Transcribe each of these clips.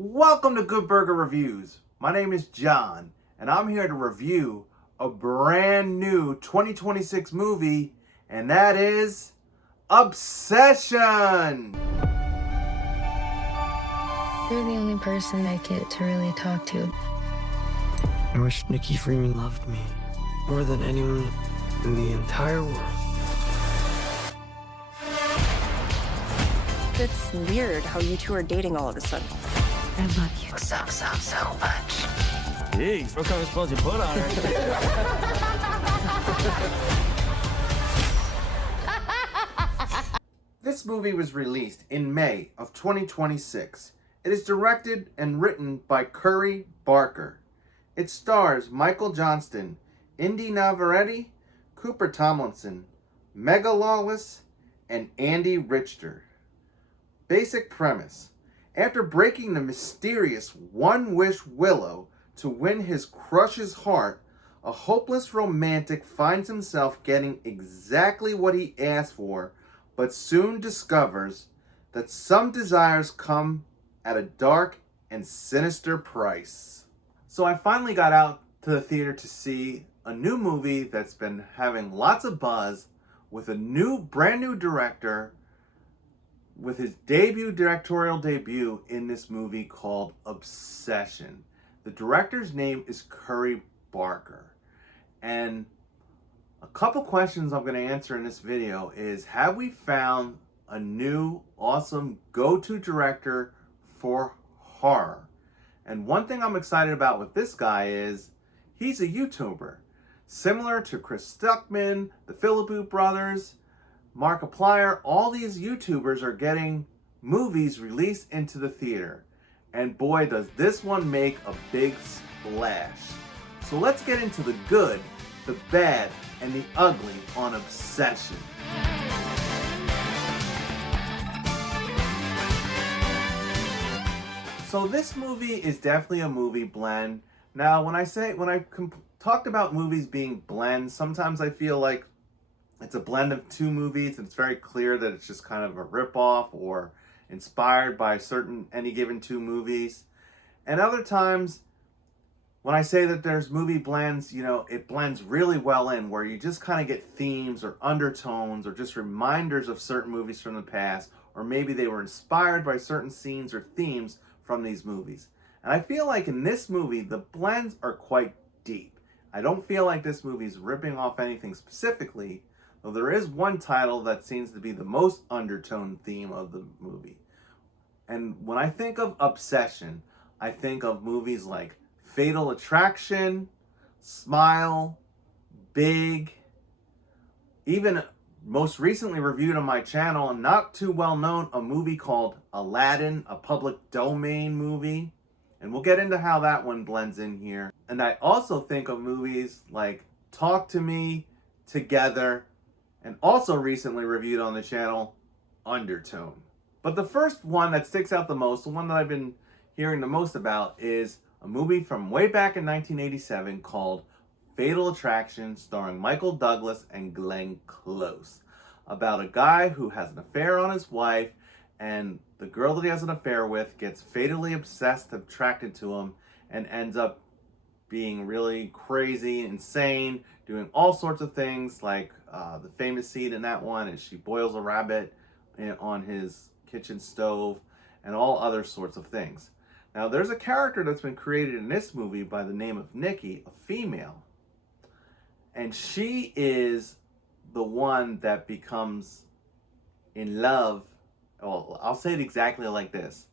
Welcome to Good Burger Reviews. My name is John, and I'm here to review a brand new 2026 movie, and that is Obsession! You're the only person I get to really talk to. I wish Nikki Freeman loved me more than anyone in the entire world. It's weird how you two are dating all of a sudden. I love you so much. Jeez, what kind of spells you put on her? This movie was released in May of 2026. It is directed and written by Curry Barker. It stars Michael Johnston, Indy Navarrete, Cooper Tomlinson, Mega Lawless, and Andy Richter. Basic premise. After breaking the mysterious One-Wish Willow to win his crush's heart, a hopeless romantic finds himself getting exactly what he asked for, but soon discovers that some desires come at a dark and sinister price. So I finally got out to the theater to see a new movie that's been having lots of buzz with a brand new director with his directorial debut in this movie called Obsession. The director's name is Curry Barker. And a couple questions I'm going to answer in this video is, have we found a new awesome go-to director for horror? And one thing I'm excited about with this guy is he's a YouTuber. Similar to Chris Stuckman, the Philippou brothers, Markiplier, all these YouTubers are getting movies released into the theater. And boy, does this one make a big splash. So let's get into the good, the bad, and the ugly on Obsession. So this movie is definitely a movie blend. Now, when I talked about movies being blends, sometimes I feel like it's a blend of two movies, and it's very clear that it's just kind of a ripoff or inspired by any given two movies. And other times, when I say that there's movie blends, it blends really well in, where you just kind of get themes or undertones or just reminders of certain movies from the past, or maybe they were inspired by certain scenes or themes from these movies. And I feel like in this movie, the blends are quite deep. I don't feel like this movie's ripping off anything specifically, though there is one title that seems to be the most undertone theme of the movie. And when I think of Obsession, I think of movies like Fatal Attraction, Smile, Big, even most recently reviewed on my channel and not too well known, a movie called Aladdin, a public domain movie. And we'll get into how that one blends in here. And I also think of movies like Talk to Me, Together, and also recently reviewed on the channel, Undertone. But the first one that sticks out the most, the one that I've been hearing the most about, is a movie from way back in 1987 called Fatal Attraction, starring Michael Douglas and Glenn Close, about a guy who has an affair on his wife, and the girl that he has an affair with gets fatally obsessed, attracted to him, and ends up being really crazy, insane, doing all sorts of things, like the famous scene in that one is she boils a rabbit on his kitchen stove, and all other sorts of things. Now, there's a character that's been created in this movie by the name of Nikki, a female, and she is the one that becomes in love. Well, I'll say it exactly like this.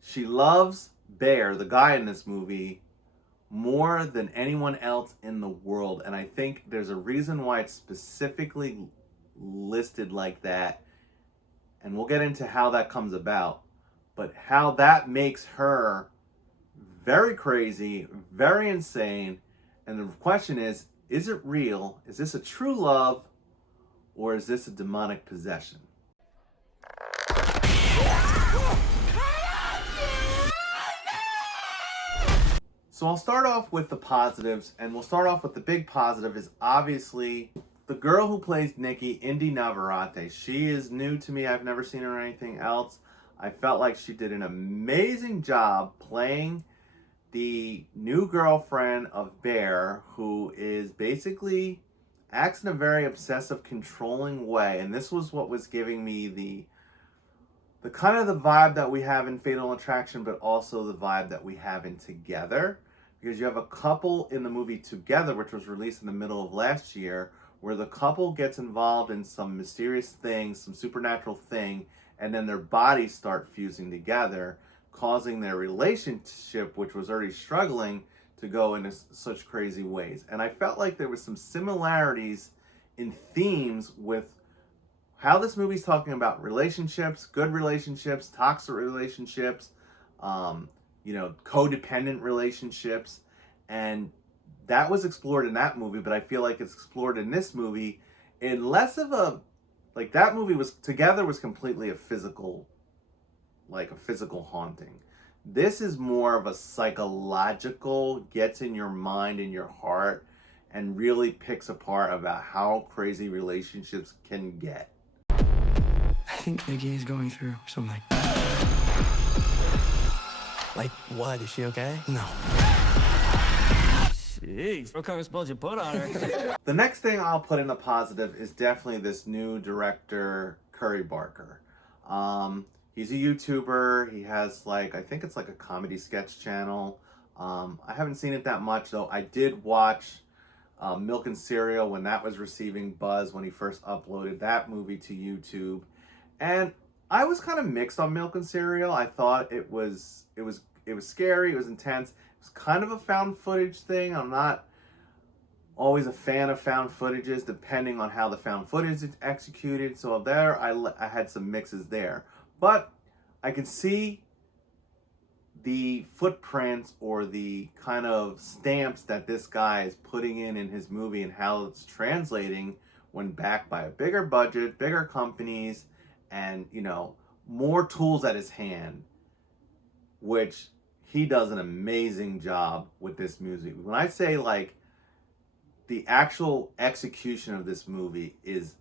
She loves Bear, the guy in this movie, more than anyone else in the world. And I think there's a reason why it's specifically listed like that. And we'll get into how that comes about. But how that makes her very crazy, very insane. And the question is it real? Is this a true love? Or is this a demonic possession? So I'll start off with the positives, and we'll start off with the big positive is obviously the girl who plays Nikki, Indy Navarrete. She is new to me. I've never seen her in anything else. I felt like she did an amazing job playing the new girlfriend of Bear, who is basically acts in a very obsessive, controlling way. And this was what was giving me the kind of the vibe that we have in Fatal Attraction, but also the vibe that we have in Together. Because you have a couple in the movie Together, which was released in the middle of last year, where the couple gets involved in some mysterious thing, some supernatural thing, and then their bodies start fusing together, causing their relationship, which was already struggling, to go into such crazy ways. And I felt like there was some similarities in themes with how this movie's talking about relationships, good relationships, toxic relationships, codependent relationships. And that was explored in that movie, but I feel like it's explored in this movie in less of a, like that movie was, Together was completely a physical haunting. This is more of a psychological, gets in your mind and your heart and really picks apart about how crazy relationships can get. I think Nikki is going through something. Like what? Is she okay? No. Jeez, what kind of spells you put on her? The next thing I'll put in the positive is definitely this new director, Curry Barker. He's a YouTuber. He has I think it's like a comedy sketch channel. I haven't seen it that much though. I did watch Milk and Cereal when that was receiving buzz when he first uploaded that movie to YouTube. And I was kind of mixed on Milk and Cereal. I thought it was scary, it was intense. It was kind of a found footage thing. I'm not always a fan of found footages depending on how the found footage is executed. So there I had some mixes there. But I can see the footprints or the kind of stamps that this guy is putting in his movie and how it's translating when backed by a bigger budget, bigger companies, and more tools at his hand, which he does an amazing job with this movie. When I say the actual execution of this movie is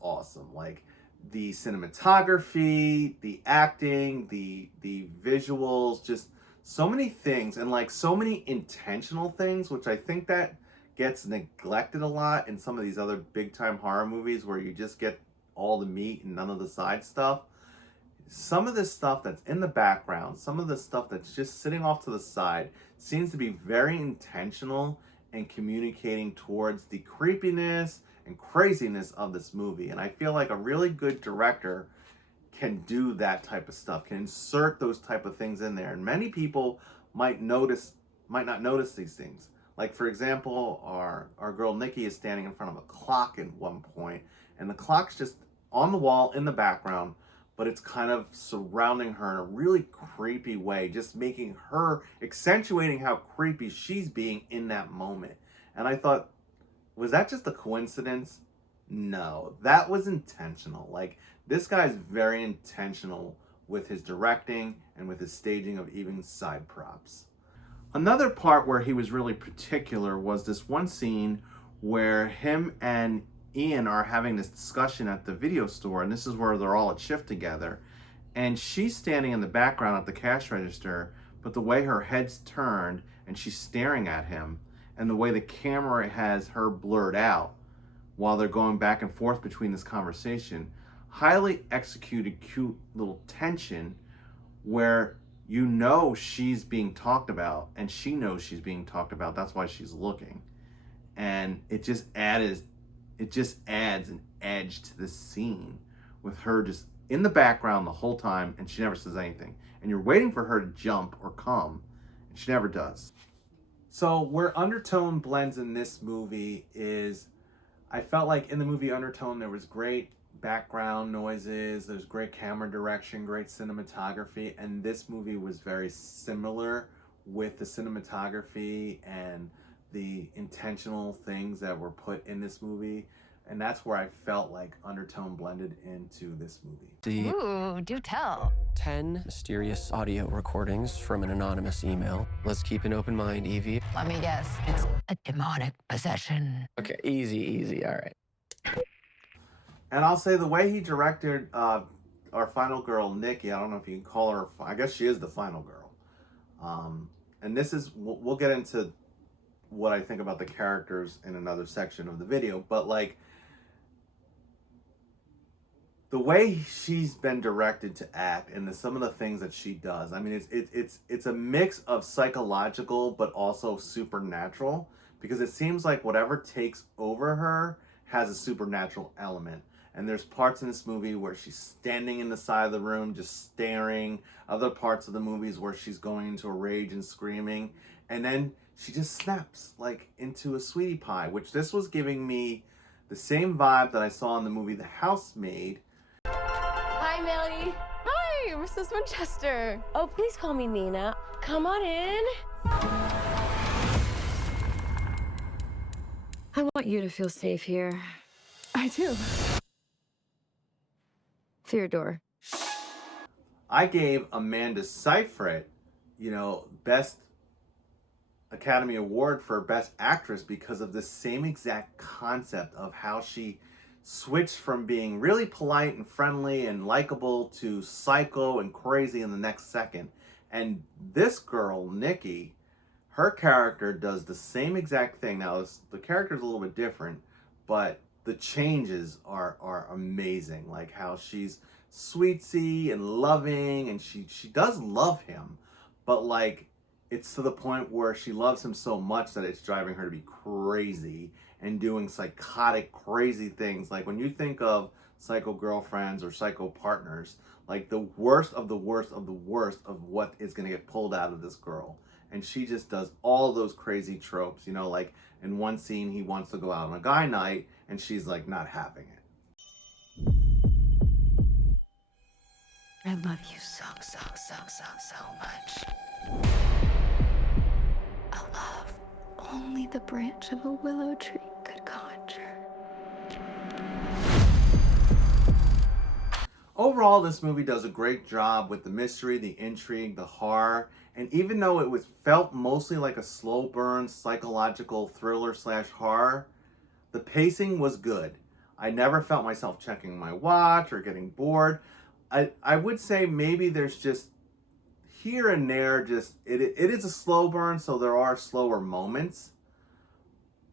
awesome. Like the cinematography, the acting, the visuals, just so many things, and so many intentional things, which I think that gets neglected a lot in some of these other big time horror movies where you just get all the meat and none of the side stuff. Some of this stuff that's in the background, some of the stuff that's just sitting off to the side seems to be very intentional and communicating towards the creepiness and craziness of this movie. And I feel like a really good director can do that type of stuff, can insert those type of things in there. And many people might not notice these things. Like, for example, our girl Nikki is standing in front of a clock at one point, and the clock's just on the wall in the background, but it's kind of surrounding her in a really creepy way, just making her, accentuating how creepy she's being in that moment. And I thought, was that just a coincidence? No, that was intentional. This guy's very intentional with his directing and with his staging of even side props. Another part where he was really particular was this one scene where him and Ian are having this discussion at the video store, and this is where they're all at shift together, and she's standing in the background at the cash register, but the way her head's turned and she's staring at him, and the way the camera has her blurred out while they're going back and forth between this conversation, highly executed, cute little tension where she's being talked about and she knows she's being talked about. That's why she's looking, and it just adds an edge to this scene with her just in the background the whole time, and she never says anything. And you're waiting for her to jump or come, and she never does. So where Undertone blends in this movie is, I felt like in the movie Undertone there was great background noises, there's great camera direction, great cinematography, and this movie was very similar with the cinematography and the intentional things that were put in this movie, and that's where I felt like Undertone blended into this movie. Ooh, do tell. 10 mysterious audio recordings from an anonymous email. Let's keep an open mind, Evie. Let me guess. It's a demonic possession. Okay, easy, all right. And I'll say the way he directed our final girl, Nikki, I don't know if you can call her, I guess she is the final girl. And this is, we'll get into what I think about the characters in another section of the video, but like, the way she's been directed to act and some of the things that she does, I mean, it's a mix of psychological but also supernatural, because it seems like whatever takes over her has a supernatural element. And there's parts in this movie where she's standing in the side of the room just staring, other parts of the movies where she's going into a rage and screaming, and then she just snaps like into a sweetie pie, which this was giving me the same vibe that I saw in the movie The Housemaid. Hi, Melody. Hi, Mrs. Winchester. Oh, please call me Nina. Come on in. I want you to feel safe here. I do. Theodore. I gave Amanda Seyfried, Best Academy Award for Best Actress because of the same exact concept of how she switched from being really polite and friendly and likable to psycho and crazy in the next second. And this girl, Nikki, her character does the same exact thing. Now, the character's a little bit different, but the changes are amazing. Like how she's sweetsy and loving, and she does love him, but like it's to the point where she loves him so much that it's driving her to be crazy and doing psychotic, crazy things. Like when you think of psycho girlfriends or psycho partners, like the worst of the worst of the worst of what is going to get pulled out of this girl. And she just does all those crazy tropes, like in one scene he wants to go out on a guy night and she's like not having it. I love you so much. A love only the branch of a willow tree could conjure. Overall, this movie does a great job with the mystery, the intrigue, the horror, and even though it felt mostly like a slow burn psychological thriller / horror, the pacing was good. I never felt myself checking my watch or getting bored. I would say maybe there's just here and there, it is a slow burn, so there are slower moments.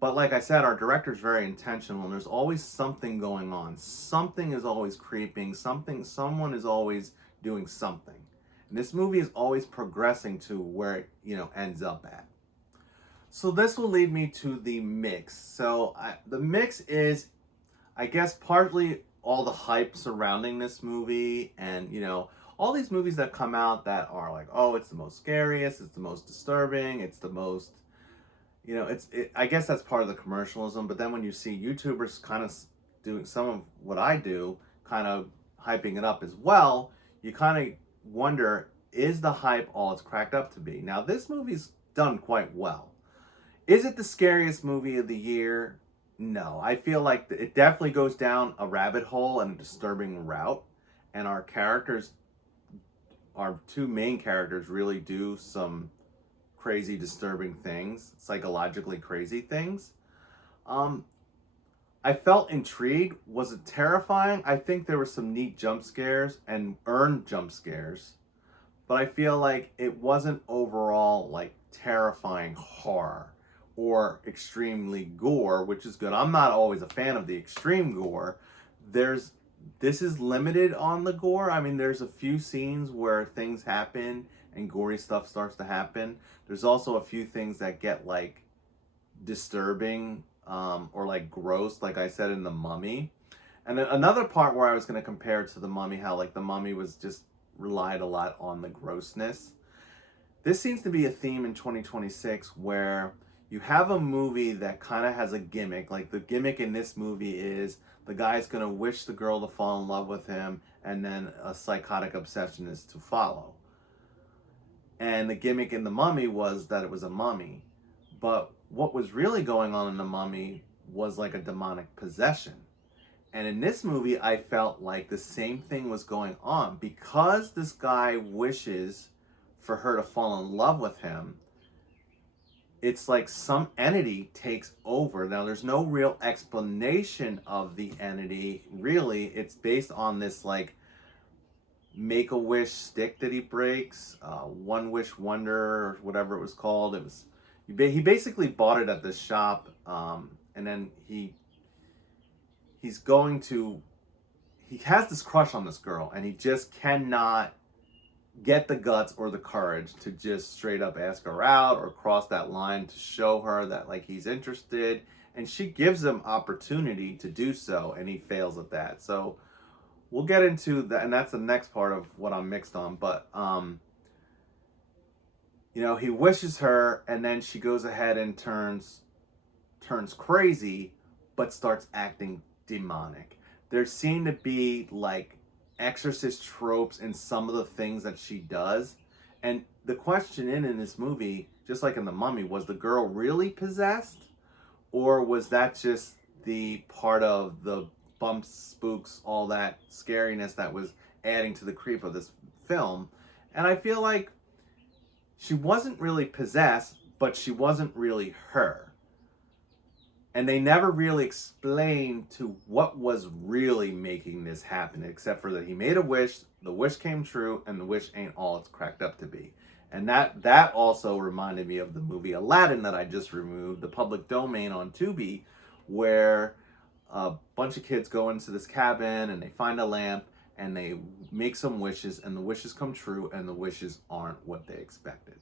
But like I said, our director's very intentional, and there's always something going on. Something is always creeping, someone is always doing something. And this movie is always progressing to where it, ends up at. So this will lead me to the mix. So the mix is, I guess, partly all the hype surrounding this movie, and all these movies that come out that are like, oh, it's the most scariest, it's the most disturbing, it's the most, I guess that's part of the commercialism. But then when you see YouTubers kind of doing some of what I do, kind of hyping it up as well, you kind of wonder, is the hype all it's cracked up to be? Now, this movie's done quite well. Is it the scariest movie of the year? No. I feel like it definitely goes down a rabbit hole and a disturbing route. And our two main characters really do some crazy, disturbing things, psychologically crazy things. I felt intrigued. Was it terrifying? I think there were some neat jump scares and earned jump scares, but I feel like it wasn't overall like terrifying horror or extremely gore, which is good. I'm not always a fan of the extreme gore. This is limited on the gore. I mean, there's a few scenes where things happen and gory stuff starts to happen. There's also a few things that get like disturbing or like gross, like I said in The Mummy. And then another part where I was going to compare it to The Mummy, how like The Mummy was just relied a lot on the grossness. This seems to be a theme in 2026 where you have a movie that kind of has a gimmick. Like the gimmick in this movie is the guy's going to wish the girl to fall in love with him, and then a psychotic obsession is to follow. And the gimmick in The Mummy was that it was a mummy. But what was really going on in The Mummy was like a demonic possession. And in this movie, I felt like the same thing was going on. Because this guy wishes for her to fall in love with him, it's like some entity takes over. Now, there's no real explanation of the entity, really. It's based on this like Make-A-Wish stick that he breaks, One Wish Wonder or whatever it was called. He basically bought it at this shop, and then he has this crush on this girl, and he just cannot get the guts or the courage to just straight up ask her out or cross that line to show her that like he's interested. And she gives him opportunity to do so, and he fails at that. So we'll get into that, and that's the next part of what I'm mixed on. But you know, he wishes her, and then she goes ahead and turns crazy, but starts acting demonic. There seem to be like exorcist tropes in some of the things that she does. And the question in this movie, just like in The Mummy, was the girl really possessed? Or was that just the part of the bumps, spooks, all that scariness that was adding to the creep of this film? And I feel like she wasn't really possessed, but she wasn't really her. And they never really explained to what was really making this happen, except for that he made a wish, the wish came true, and the wish ain't all it's cracked up to be. And that also reminded me of the movie Aladdin that I just removed, the public domain on Tubi, where a bunch of kids go into this cabin and they find a lamp and they make some wishes, and the wishes come true, and the wishes aren't what they expected.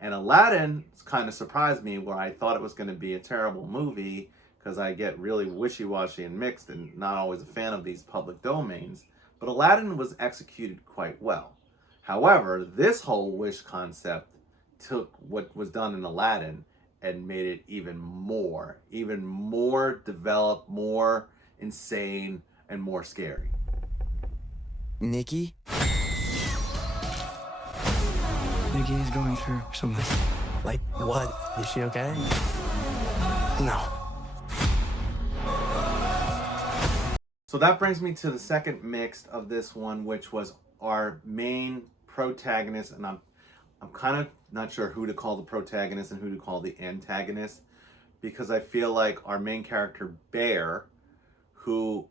And Aladdin kind of surprised me, where I thought it was going to be a terrible movie, because I get really wishy-washy and mixed and not always a fan of these public domains. But Aladdin was executed quite well. However, this whole wish concept took what was done in Aladdin and made it even more developed, more insane, and more scary. Nikki? Nikki is going through something. Like what? Is she okay? No. So that brings me to the second mix of this one, which was our main protagonist, and I'm kind of not sure who to call the protagonist and who to call the antagonist, because I feel like our main character, Bear, who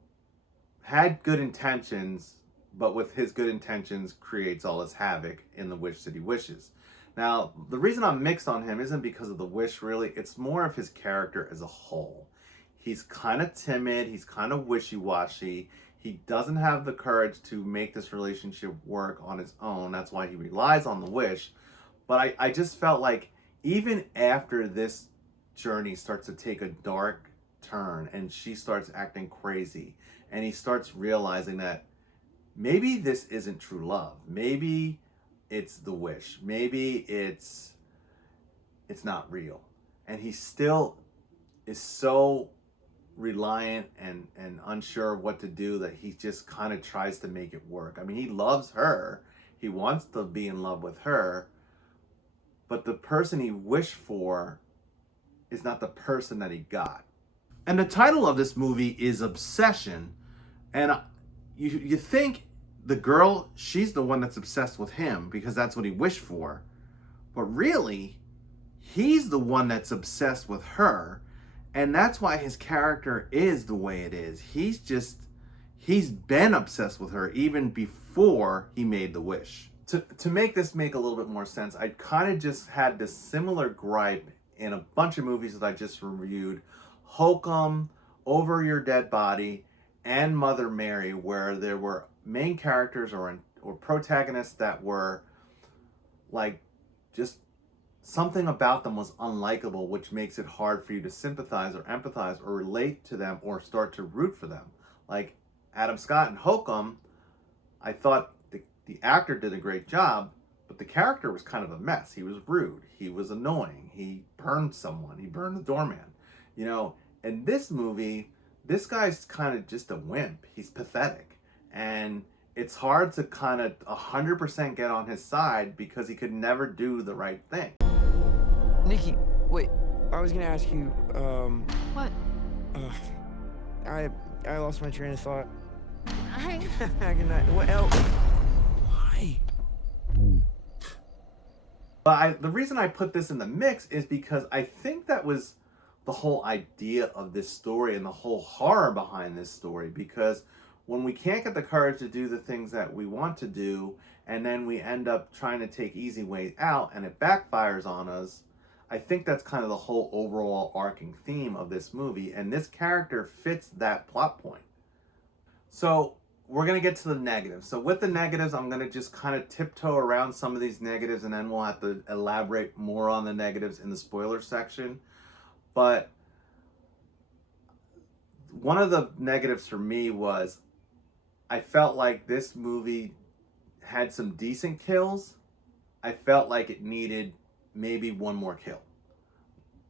had good intentions, but with his good intentions creates all this havoc in the wish that he wishes. Now, the reason I'm mixed on him isn't because of the wish, really. It's more of his character as a whole. He's kind of timid. He's kind of wishy-washy. He doesn't have the courage to make this relationship work on his own. That's why he relies on the wish. But I just felt like even after this journey starts to take a dark turn and she starts acting crazy and he starts realizing that maybe this isn't true love. Maybe it's the wish. Maybe it's not real. And he still is so reliant and unsure of what to do that he just kind of tries to make it work. I mean, he loves her. He wants to be in love with her. But the person he wished for is not the person that he got. And the title of this movie is Obsession. And you think the girl, she's the one that's obsessed with him because that's what he wished for. But really, he's the one that's obsessed with her. And that's why his character is the way it is. He's been obsessed with her even before he made the wish. To make this make a little bit more sense, I kind of just had this similar gripe in a bunch of movies that I just reviewed. Hokum, Over Your Dead Body, and Mother Mary, where there were main characters or protagonists that were like just something about them was unlikable, which makes it hard for you to sympathize or empathize or relate to them or start to root for them. Like Adam Scott in Hokum, I thought the actor did a great job, but the character was kind of a mess. He was rude. He was annoying. He burned someone. He burned the doorman. You know, in this movie, this guy's kind of just a wimp. He's pathetic. And it's hard to kind of 100% get on his side because he could never do the right thing. Nikki, wait. I was gonna ask you, What? I lost my train of thought. I... Good night. What else? Why? But the reason I put this in the mix is because I think that was the whole idea of this story and the whole horror behind this story. Because when we can't get the courage to do the things that we want to do, and then we end up trying to take easy ways out and it backfires on us, I think that's kind of the whole overall arcing theme of this movie, and this character fits that plot point. So we're going to get to the negatives. So with the negatives, I'm going to just kind of tiptoe around some of these negatives, and then we'll have to elaborate more on the negatives in the spoiler section. But one of the negatives for me was I felt like this movie had some decent kills. I felt like it needed maybe one more kill.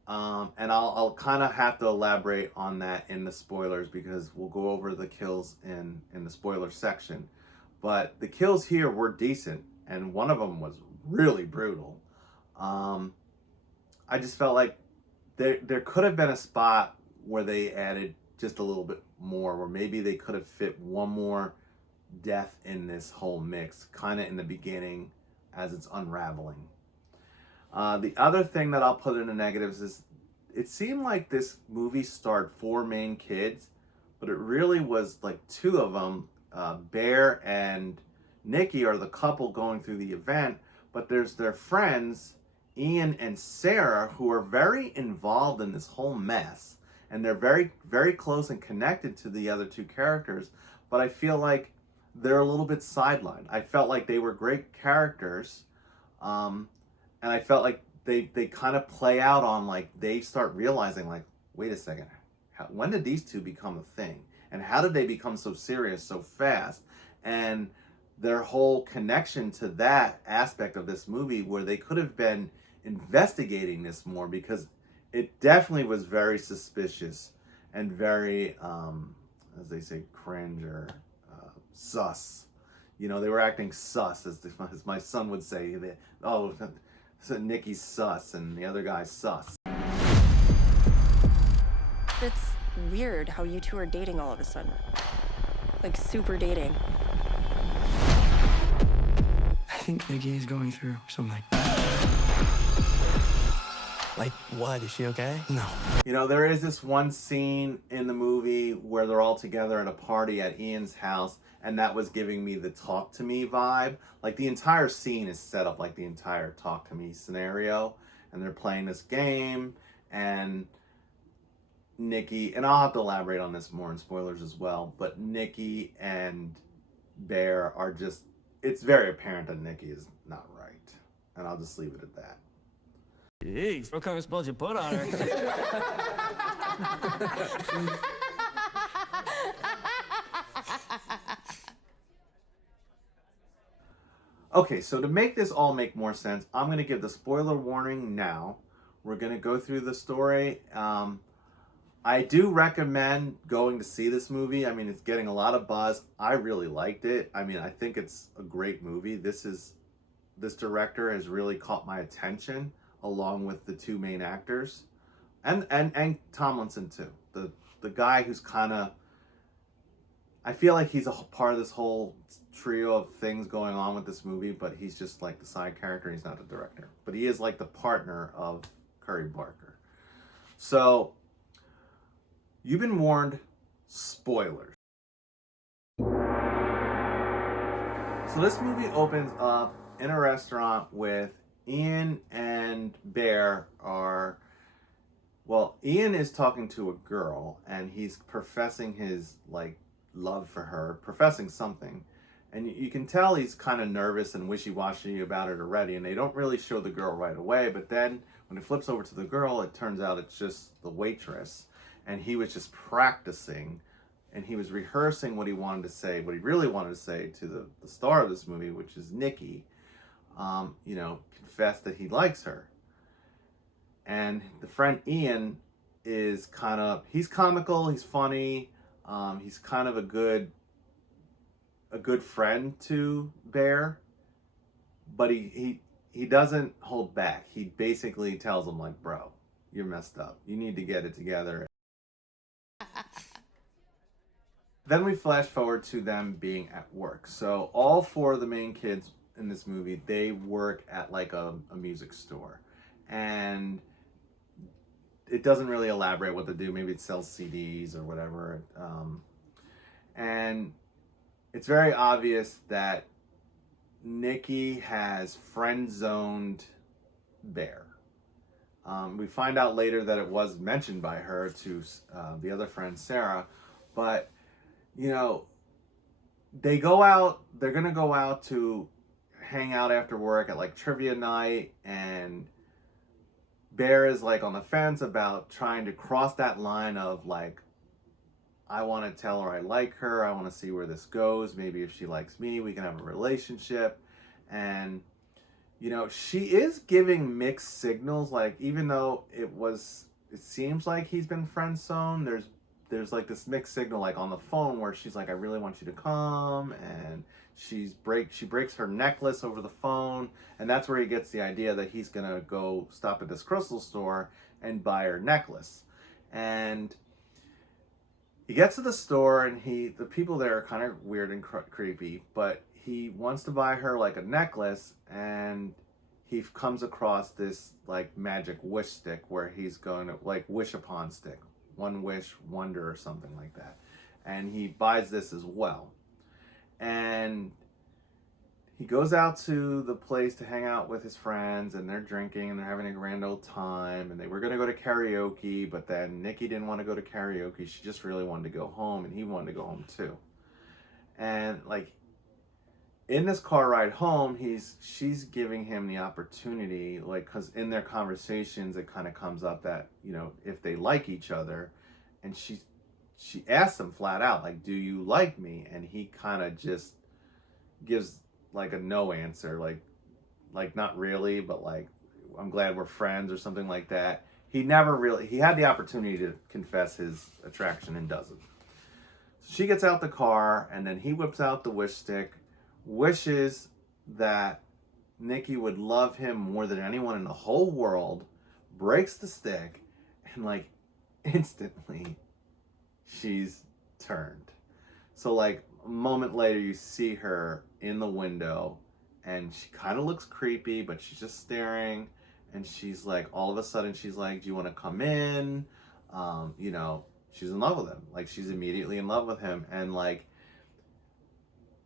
And I'll kind of have to elaborate on that in the spoilers, because we'll go over the kills in the spoiler section. But the kills here were decent, and one of them was really brutal. I just felt like there could have been a spot where they added just a little bit more, where maybe they could have fit one more death in this whole mix, kind of in the beginning as it's unraveling. The other thing that I'll put in the negatives is it seemed like this movie starred 4 main kids, but it really was like 2 of them. Bear and Nikki are the couple going through the event, but there's their friends, Ian and Sarah, who are very involved in this whole mess. And they're very, very close and connected to the other 2 characters, but I feel like they're a little bit sidelined. I felt like they were great characters, and I felt like they kind of play out on, like, they start realizing, like, wait a second, when did these 2 become a thing? And how did they become so serious so fast? And their whole connection to that aspect of this movie, where they could have been investigating this more, because it definitely was very suspicious and very, as they say, cringe or sus. You know, they were acting sus, as my son would say. Oh, so Nikki's sus and the other guy's sus. It's weird how you 2 are dating all of a sudden. Like, super dating. I think Nikki is going through something. Like what? Is she okay? No. You know, there is this one scene in the movie where they're all together at a party at Ian's house, and that was giving me the talk to me vibe. Like, the entire scene is set up like the entire talk to me scenario, and they're playing this game, and Nikki, and I'll have to elaborate on this more in spoilers as well, but Nikki and Bear are just, it's very apparent that Nikki is not right, and I'll just leave it at that. Jeez, what kind of spells you put on her? Okay, so to make this all make more sense, I'm going to give the spoiler warning now. We're going to go through the story. I do recommend going to see this movie. I mean, it's getting a lot of buzz. I really liked it. I mean, I think it's a great movie. This director has really caught my attention, along with the 2 main actors, and Tomlinson too. The guy who's kind of, I feel like he's a part of this whole trio of things going on with this movie, but he's just like the side character. He's not the director, but he is like the partner of Curry Barker. So you've been warned, spoilers. So this movie opens up in a restaurant with Ian and Bear are, well, Ian is talking to a girl, and he's professing his, like, love for her, professing something. And you can tell he's kind of nervous and wishy-washy about it already, and they don't really show the girl right away, but then when it flips over to the girl, it turns out it's just the waitress, and he was just practicing, and he was rehearsing what he wanted to say, what he really wanted to say to the star of this movie, which is Nikki. You know, confess that he likes her. And the friend Ian is kind of, he's comical, he's funny, he's kind of a good friend to Bear, but he doesn't hold back. He basically tells him, like, bro, you're messed up. You need to get it together. Then we flash forward to them being at work. So all 4 of the main kids in this movie, they work at like a music store, and it doesn't really elaborate what they do. Maybe it sells CDs or whatever. And it's very obvious that Nikki has friend-zoned Bear. We find out later that it was mentioned by her to the other friend, Sarah. But, you know, they're going to go out to hang out after work at like trivia night, and Bear is like on the fence about trying to cross that line of like, I want to tell her I like her, I want to see where this goes, maybe if she likes me we can have a relationship. And you know, she is giving mixed signals, like even though it seems like he's been friend zoned, there's like this mixed signal like on the phone where she's like, I really want you to come, and she breaks her necklace over the phone, and that's where he gets the idea that he's gonna go stop at this crystal store and buy her necklace. And he gets to the store, and the people there are kind of weird and creepy, but he wants to buy her like a necklace, and he comes across this like magic wish stick where he's going to like wish upon stick, one wish wonder or something like that, and he buys this as well. And he goes out to the place to hang out with his friends, and they're drinking and they're having a grand old time, and they were going to go to karaoke, but then Nikki didn't want to go to karaoke. She just really wanted to go home, and he wanted to go home too. And like in this car ride home, she's giving him the opportunity, like, because in their conversations it kind of comes up that, you know, if they like each other, and she asks him flat out, like, do you like me? And he kind of just gives like a no answer, like not really, but like, I'm glad we're friends or something like that. He had the opportunity to confess his attraction and doesn't. So she gets out the car, and then he whips out the wish stick, wishes that Nikki would love him more than anyone in the whole world, breaks the stick, and like instantly she's turned. So like a moment later you see her in the window, and she kind of looks creepy, but she's just staring, and she's like, all of a sudden she's like, do you want to come in? You know, she's in love with him. Like, she's immediately in love with him. And like,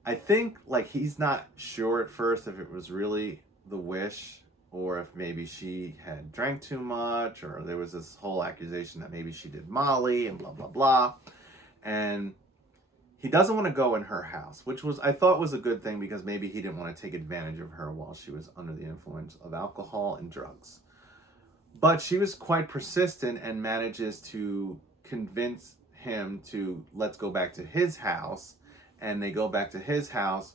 I think like he's not sure at first if it was really the wish, or if maybe she had drank too much, or there was this whole accusation that maybe she did Molly and blah blah blah. And he doesn't want to go in her house, which I thought was a good thing, because maybe he didn't want to take advantage of her while she was under the influence of alcohol and drugs. But she was quite persistent and manages to convince him to, let's go back to his house. And they go back to his house,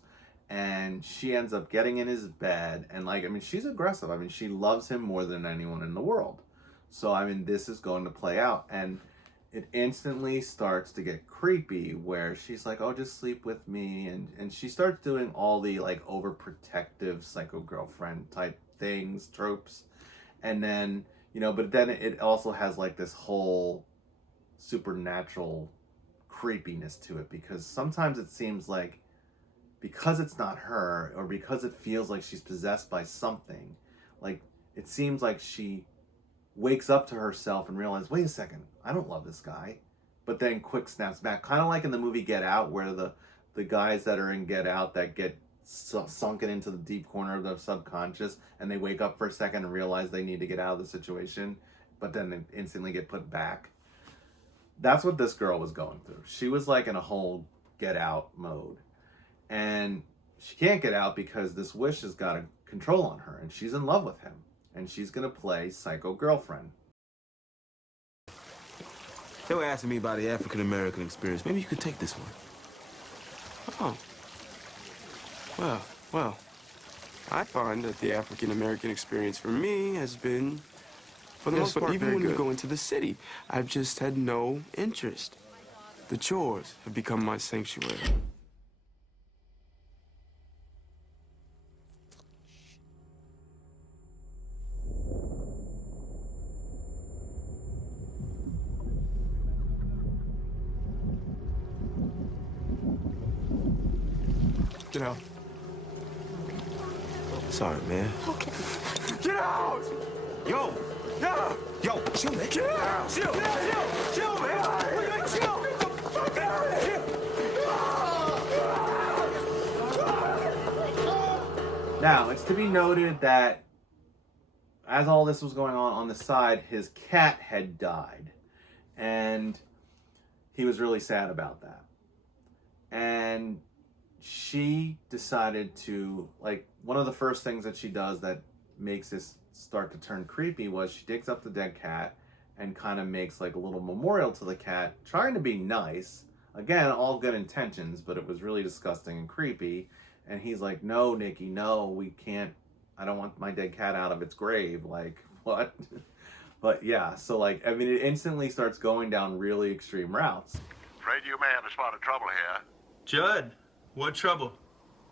and she ends up getting in his bed, and like, I mean, she's aggressive. I mean, she loves him more than anyone in the world. So I mean, this is going to play out, and it instantly starts to get creepy, where she's like, oh, just sleep with me, and she starts doing all the like overprotective psycho girlfriend type things, tropes. And then, you know, but then it also has like this whole supernatural creepiness to it, because sometimes it seems like, because it's not her, or because it feels like she's possessed by something, like it seems like she wakes up to herself and realizes, wait a second, I don't love this guy, but then quick snaps back, kind of like in the movie Get Out, where the guys that are in Get Out that get sunken into the deep corner of their subconscious, and they wake up for a second and realize they need to get out of the situation, but then they instantly get put back. That's what this girl was going through. She was like in a whole get out mode. And she can't get out because this wish has got a control on her, and she's in love with him. And she's going to play psycho girlfriend. They were asking me about the African-American experience. Maybe you could take this one. Oh. Well. I find that the African-American experience for me has been, for the most part, even when you go into the city, I've just had no interest. The chores have become my sanctuary. Get out. Sorry, man. Okay. Get out! Yo! Yeah! Yo, chill, man. Get out! Chill! Chill, man! Chill! Get the fuck out of here! Now, it's to be noted that as all this was going on the side, his cat had died. And he was really sad about that. And she decided to, like, one of the first things that she does that makes this start to turn creepy was she digs up the dead cat and kind of makes like a little memorial to the cat, trying to be nice. Again, all good intentions, but it was really disgusting and creepy. And he's like, no, Nikki, no, we can't. I don't want my dead cat out of its grave. Like, what? But yeah, so like, I mean, it instantly starts going down really extreme routes. Afraid you may have a spot of trouble here. Judd, what trouble?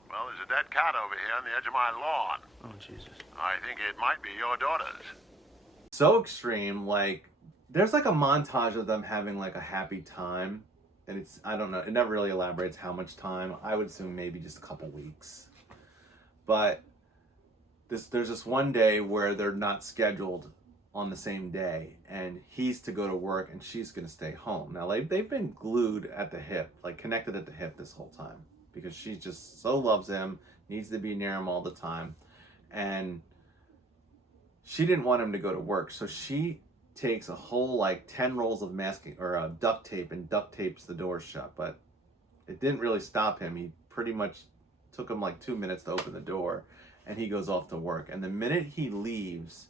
Well, there's a dead cat over here on the edge of my lawn. Oh, Jesus. I think it might be your daughter's. So extreme, like, there's like a montage of them having like a happy time. And it's, I don't know, it never really elaborates how much time. I would assume maybe just a couple weeks. But there's this one day where they're not scheduled on the same day, and he's to go to work and she's gonna stay home. Now, like, they've been glued at the hip, like connected at the hip this whole time, because she just so loves him, needs to be near him all the time. And she didn't want him to go to work, so she takes a whole like 10 rolls of masking or duct tape and duct tapes the door shut. But it didn't really stop him. He pretty much took him like 2 minutes to open the door, and he goes off to work. And the minute he leaves,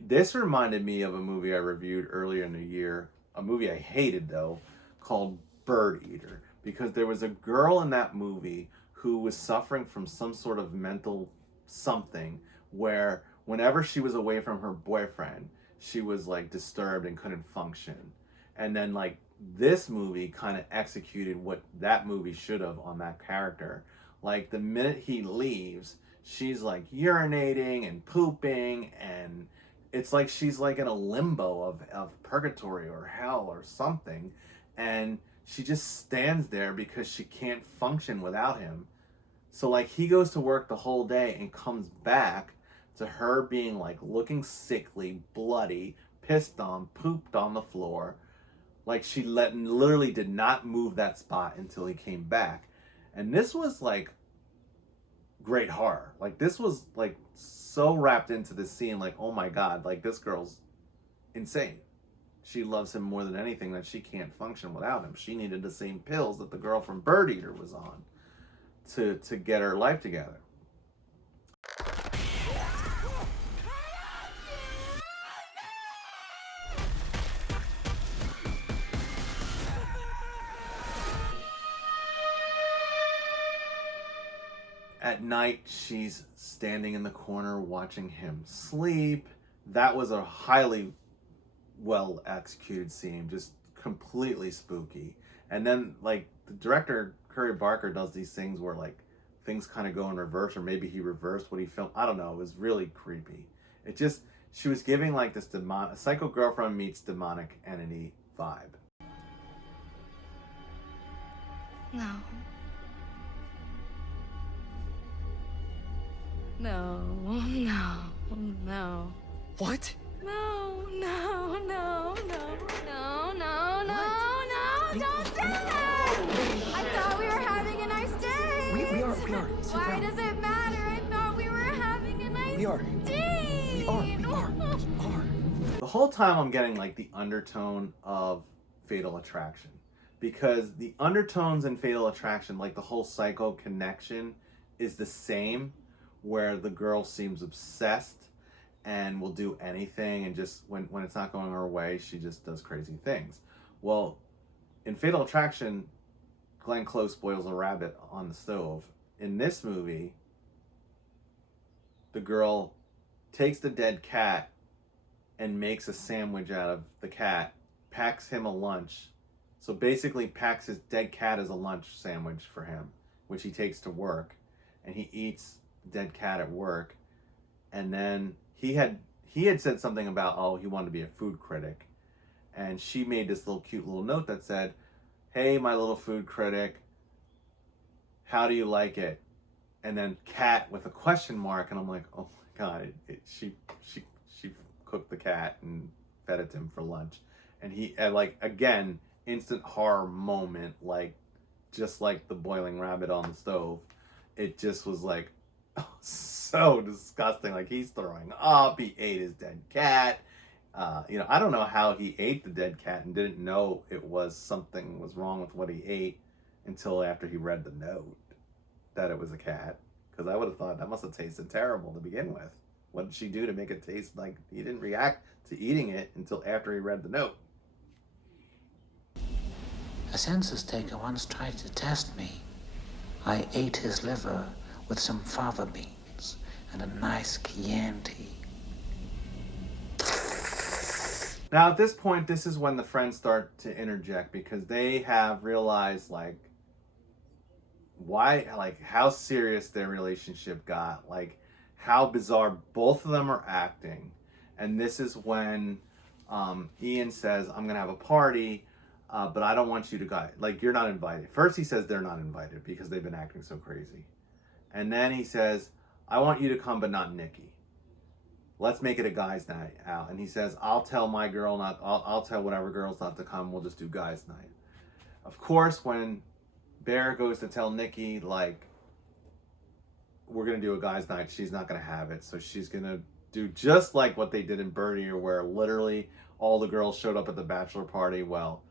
this reminded me of a movie I reviewed earlier in the year, a movie I hated though, called Bird Eater, because there was a girl in that movie who was suffering from some sort of mental something where whenever she was away from her boyfriend, she was like disturbed and couldn't function. And then like this movie kind of executed what that movie should have on that character. Like the minute he leaves, she's like urinating and pooping, and it's like she's like in a limbo of purgatory or hell or something. And she just stands there because she can't function without him. So like he goes to work the whole day and comes back to her being like looking sickly, bloody, pissed on, pooped on the floor. Like she literally did not move that spot until he came back. And this was like great horror. Like this was like so wrapped into this scene, like, oh my God, like this girl's insane. She loves him more than anything, that she can't function without him. She needed the same pills that the girl from Bird Eater was on to get her life together. At night, she's standing in the corner watching him sleep. That was a highly well executed scene, just completely spooky. And then like the director Curry Barker does these things where like things kind of go in reverse, or maybe he reversed what he filmed. I don't know. It was really creepy. It just, she was giving like this psycho girlfriend meets demonic entity vibe. No. No, no, no. What? No, no, no, no, no, no, no, no, don't do that! I thought we were having a nice day. We are. Sit Why down. does it matter? I thought we were having a nice We are. day. We are. The whole time I'm getting like the undertone of Fatal Attraction, because the undertones in Fatal Attraction, like the whole psycho connection, is the same, where the girl seems obsessed and will do anything, and just when it's not going her way, she just does crazy things. Well, in Fatal Attraction, Glenn Close boils a rabbit on the stove. In this movie, the girl takes the dead cat and makes a sandwich out of the cat, packs him a lunch. So basically packs his dead cat as a lunch sandwich for him, which he takes to work, and he eats the dead cat at work. And then he had said something about, oh, he wanted to be a food critic, and she made this little cute little note that said, hey, my little food critic, how do you like it? And then cat with a question mark, and I'm like, oh my God, she cooked the cat and fed it to him for lunch. And he, like, again, instant horror moment, like just like the boiling rabbit on the stove. It just was like, So disgusting. Like, he's throwing up. He ate his dead cat. I don't know how he ate the dead cat and didn't know it was something was wrong with what he ate until after he read the note that it was a cat. Because I would have thought that must have tasted terrible to begin with. What did she do to make it taste like? He didn't react to eating it until after he read the note. A census taker once tried to test me. I ate his liver with some fava beans and a nice Chianti. Now, at this point, this is when the friends start to interject because they have realized, like, why, like, how serious their relationship got, like, how bizarre both of them are acting. And this is when Ian says, I'm going to have a party, but I don't want you to go. Like, you're not invited. First, he says they're not invited because they've been acting so crazy. And then he says, I want you to come, but not Nikki. Let's make it a guys' night out. And he says, I'll tell my girl not, I'll tell whatever girls not to come. We'll just do guys' night. Of course, when Bear goes to tell Nikki, like, we're going to do a guys' night, she's not going to have it. So she's going to do just like what they did in Birdie, where literally all the girls showed up at the bachelor party. Well,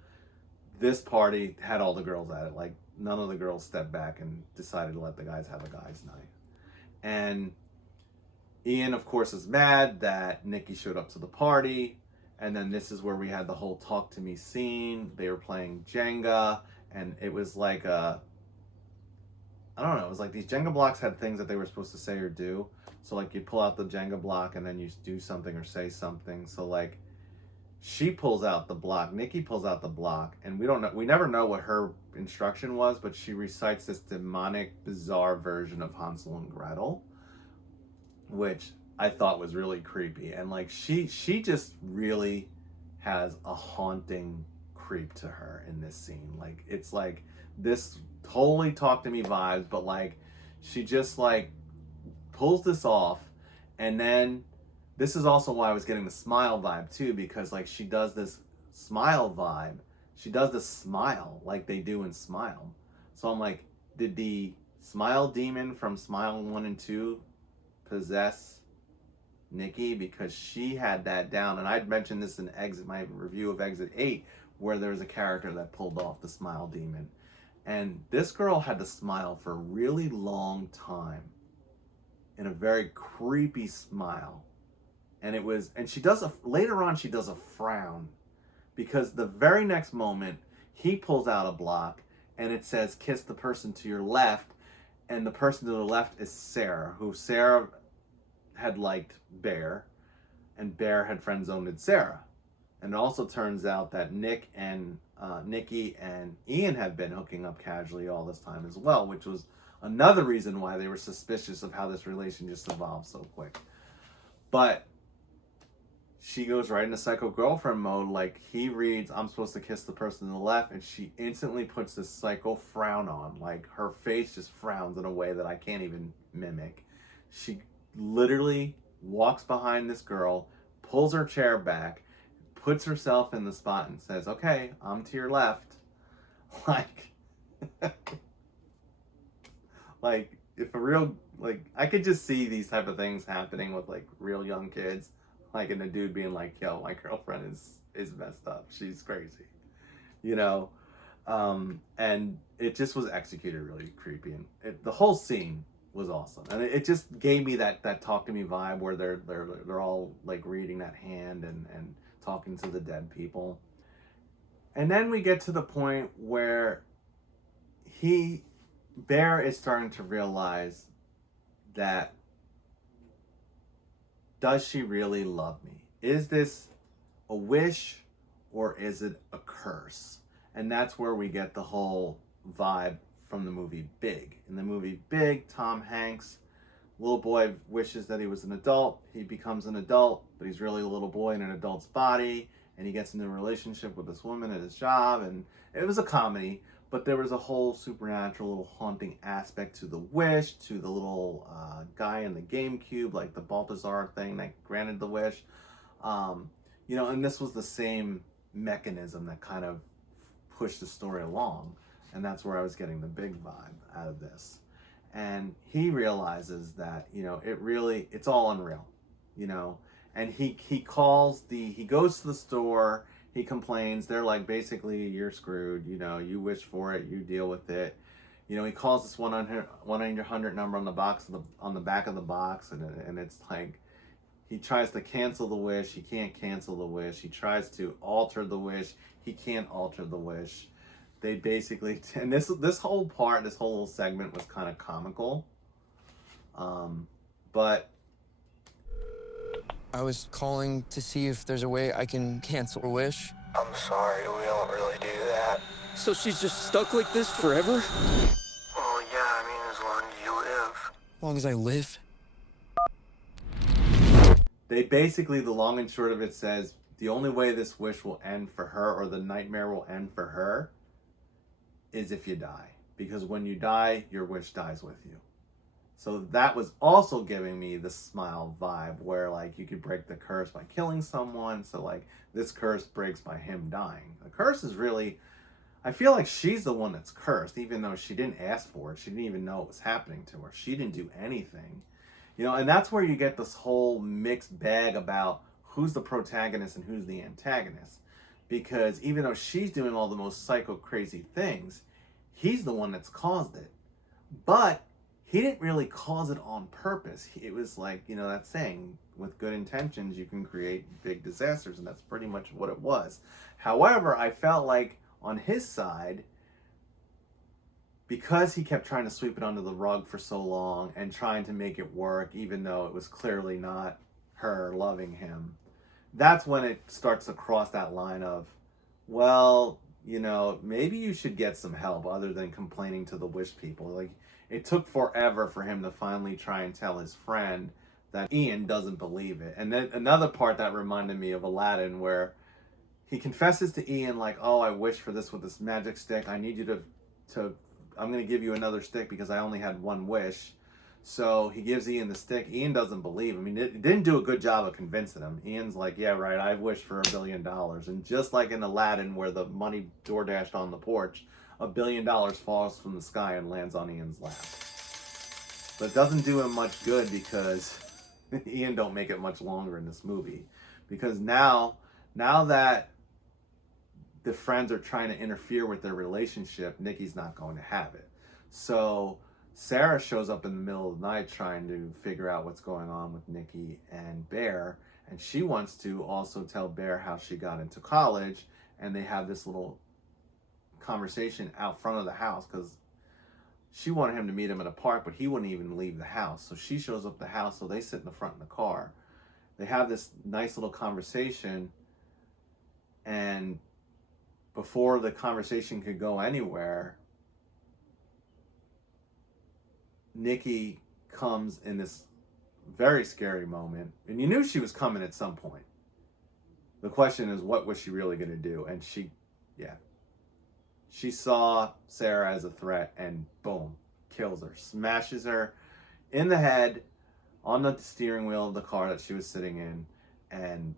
this party had all the girls at it. Like, none of the girls stepped back and decided to let the guys have a guys' night. And Ian, of course, is mad that Nikki showed up to the party. And then this is where we had the whole talk to me scene. They were playing Jenga, and it was like I don't know, it was like these Jenga blocks had things that they were supposed to say or do. So, like, you pull out the Jenga block and then you do something or say something. So, like, she pulls out the block, Nikki pulls out the block, and we never know what her instruction was, but she recites this demonic, bizarre version of Hansel and Gretel, which I thought was really creepy. And, like, she just really has a haunting creep to her in this scene. Like, it's like this totally talk to me vibes, but, like, she just, like, pulls this off. And then this is also why I was getting the smile vibe too, because, like, she does this smile vibe. She does this smile like they do in Smile. So I'm like, did the smile demon from Smile 1 and 2 possess Nikki? Because she had that down. And I'd mentioned this in my review of Exit 8, where there was a character that pulled off the smile demon. And this girl had to smile for a really long time in a very creepy smile. And she does later on, she does a frown, because the very next moment he pulls out a block and it says, kiss the person to your left. And the person to the left is Sarah, who Sarah had liked Bear, and Bear had friend-zoned Sarah. And it also turns out that Nikki and Ian have been hooking up casually all this time as well, which was another reason why they were suspicious of how this relation just evolved so quick. But she goes right into psycho girlfriend mode. Like, he reads, I'm supposed to kiss the person to the left, and she instantly puts this psycho frown on. Like, her face just frowns in a way that I can't even mimic. She literally walks behind this girl, pulls her chair back, puts herself in the spot and says, okay, I'm to your left. Like, like, if a real, like, I could just see these type of things happening with, like, real young kids. Like, and a dude being like, yo, my girlfriend is messed up. She's crazy. You know? And it just was executed really creepy. And the whole scene was awesome. And it just gave me that talk to me vibe where they're all, like, reading that hand and talking to the dead people. And then we get to the point where Bear is starting to realize that, does she really love me? Is this a wish or is it a curse? And that's where we get the whole vibe from the movie Big. In the movie Big, Tom Hanks, little boy wishes that he was an adult. He becomes an adult, but he's really a little boy in an adult's body. And he gets into a relationship with this woman at his job. And it was a comedy, but there was a whole supernatural little haunting aspect to the wish, to the little guy in the GameCube, like the Balthazar thing that granted the wish. And this was the same mechanism that kind of pushed the story along. And that's where I was getting the Big vibe out of this. And he realizes that, you know, it's all unreal, you know. And he goes to the store, he complains. They're like, basically, you're screwed, you know, you wish for it, you deal with it. You know, he calls this 1-800 number on the back of the box, and it's like, he tries to cancel the wish, he can't cancel the wish. He tries to alter the wish, he can't alter the wish. They basically, and this whole little segment was kind of comical. But I was calling to see if there's a way I can cancel a wish. I'm sorry, we don't really do that. So she's just stuck like this forever? Well, yeah, I mean, as long as you live. As long as I live? they basically, the long and short of it says, the only way this wish will end for her, or the nightmare will end for her, is if you die. Because when you die, your wish dies with you. So that was also giving me the Smile vibe, where like you could break the curse by killing someone. So like this curse breaks by him dying. The curse is really, I feel like she's the one that's cursed, even though she didn't ask for it. She didn't even know it was happening to her. She didn't do anything. You know, and that's where you get this whole mixed bag about who's the protagonist and who's the antagonist. Because even though she's doing all the most psycho crazy things, he's the one that's caused it. But he didn't really cause it on purpose. It was like, you know, that saying, with good intentions, you can create big disasters. And that's pretty much what it was. However, I felt like on his side, because he kept trying to sweep it under the rug for so long and trying to make it work, even though it was clearly not her loving him, that's when it starts to cross that line of, well, you know, maybe you should get some help other than complaining to the wish people. Like, it took forever for him to finally try and tell his friend that Ian doesn't believe it. And then another part that reminded me of Aladdin, where he confesses to Ian, like, oh, I wish for this with this magic stick. I need you to I'm going to give you another stick because I only had one wish. So he gives Ian the stick. Ian doesn't believe him. I mean, it didn't do a good job of convincing him. Ian's like, yeah, right, I wished for $1 billion. And just like in Aladdin, where the money door dashed on the porch, $1 billion falls from the sky and lands on Ian's lap. But it doesn't do him much good, because Ian don't make it much longer in this movie. Because now that the friends are trying to interfere with their relationship, Nikki's not going to have it. So Sarah shows up in the middle of the night trying to figure out what's going on with Nikki and Bear, and she wants to also tell Bear how she got into college, and they have this little conversation out front of the house, because she wanted him to meet him at a park, but he wouldn't even leave the house. So she shows up at the house, so they sit in the front of the car. They have this nice little conversation, and before the conversation could go anywhere, Nikki comes in this very scary moment, and you knew she was coming at some point. The question is, what was she really going to do? And she saw Sarah as a threat, and boom, kills her, smashes her in the head on the steering wheel of the car that she was sitting in. And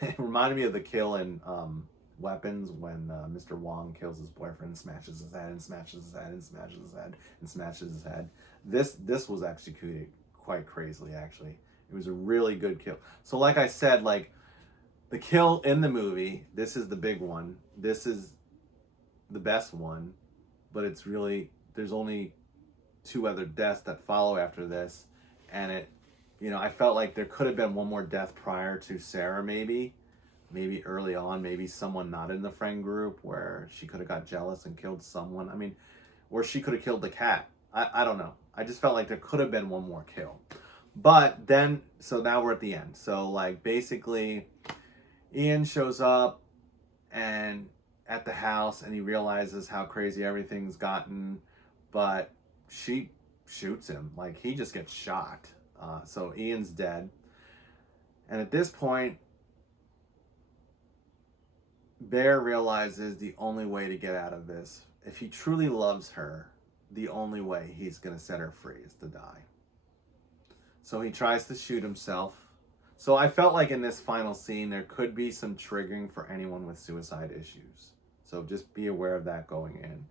it reminded me of the kill in Weapons, when Mr. Wong kills his boyfriend and smashes his head and smashes his head and smashes his head and smashes his head. This was executed quite crazily, actually. It was a really good kill. So like I said, like, the kill in the movie, this is the big one. This is the best one, but it's really, there's only 2 other deaths that follow after this. And it, you know, I felt like there could have been one more death prior to Sarah, maybe early on, maybe someone not in the friend group, where she could have got jealous and killed someone. I mean, or she could have killed the cat. I don't know. I just felt like there could have been one more kill. But then, so now we're at the end. So like, basically, Ian shows up and at the house, and he realizes how crazy everything's gotten, but she shoots him. Like, he just gets shot. So Ian's dead. And at this point, Bear realizes the only way to get out of this, if he truly loves her, the only way he's going to set her free is to die. So he tries to shoot himself. So I felt like in this final scene, there could be some triggering for anyone with suicide issues. So just be aware of that going in.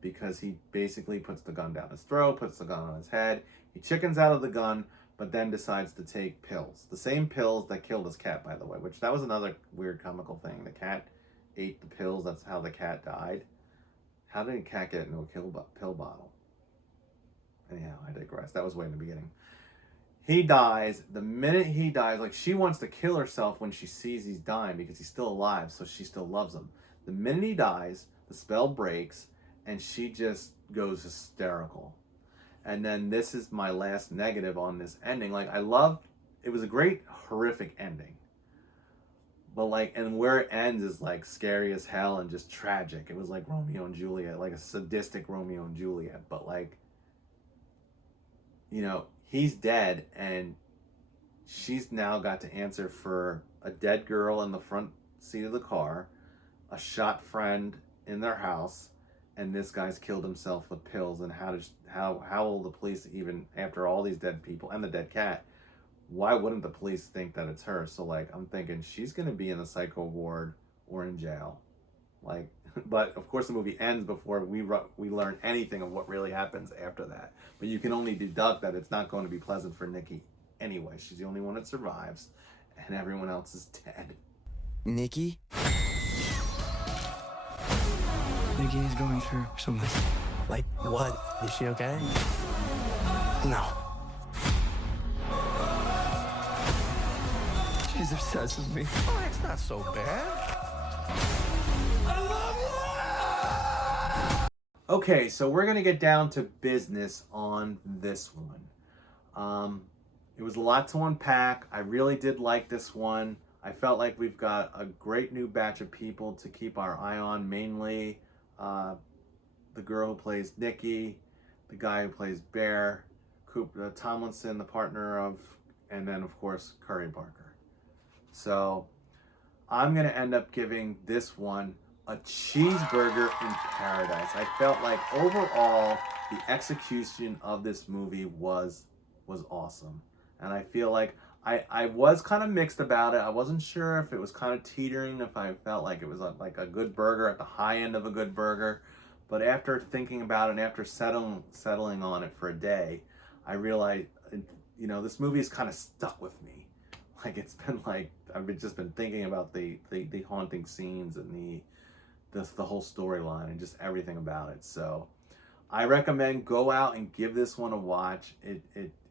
because he basically puts the gun down his throat, puts the gun on his head. He chickens out of the gun, but then decides to take pills. The same pills that killed his cat, by the way, which that was another weird comical thing. The cat ate the pills. That's how the cat died. How did a cat get into a pill bottle? Anyhow, I digress. That was way in the beginning. He dies. The minute he dies, like, she wants to kill herself when she sees he's dying because he's still alive, so she still loves him. The minute he dies, the spell breaks, and she just goes hysterical. And then this is my last negative on this ending. Like, it was a great, horrific ending. But, like, and where it ends is, like, scary as hell and just tragic. It was like Romeo and Juliet, like a sadistic Romeo and Juliet. But, like, you know, he's dead, and she's now got to answer for a dead girl in the front seat of the car, a shot friend in their house, and this guy's killed himself with pills. And how will the police, even after all these dead people and the dead cat, why wouldn't the police think that it's her? So, like, I'm thinking she's going to be in the psycho ward or in jail. Like, but of course the movie ends before we learn anything of what really happens after that. But you can only deduct that it's not going to be pleasant for Nikki anyway. She's the only one that survives, and everyone else is dead. Nikki? Nikki is going through something. Like what? Is she okay? No. She's obsessed with me. Oh, it's not so bad. Okay, so we're going to get down to business on this one. It was a lot to unpack. I really did like this one. I felt like we've got a great new batch of people to keep our eye on, mainly the girl who plays Nikki, the guy who plays Bear, Tomlinson, the partner of, and then, of course, Curry Barker. So I'm going to end up giving this one a cheeseburger in paradise. I felt like overall the execution of this movie was awesome. And I feel like I was kind of mixed about it. I wasn't sure if it was kind of teetering, if I felt like it was like a good burger at the high end of a good burger. But after thinking about it and after settling on it for a day, I realized, you know, this movie is kind of stuck with me. Like, it's been like, just been thinking about the haunting scenes and the whole storyline and just everything about it. So I recommend go out and give this one a watch.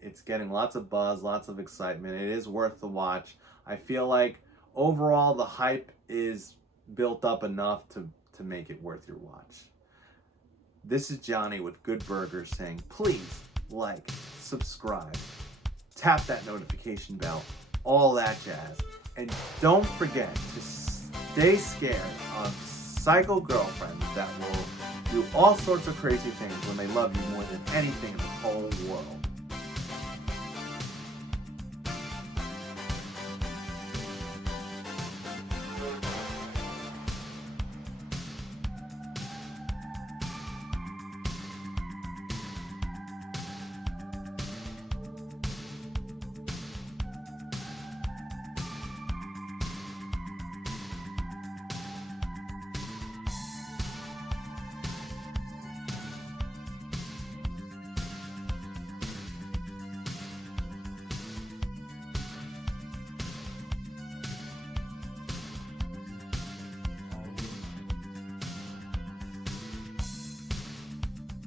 It's getting lots of buzz, lots of excitement. It is worth the watch. I feel like overall the hype is built up enough to make it worth your watch. This is Johnny with Good Burger saying, please like, subscribe, tap that notification bell, all that jazz. And don't forget to stay scared of psycho girlfriends that will do all sorts of crazy things when they love you more than anything in the whole world.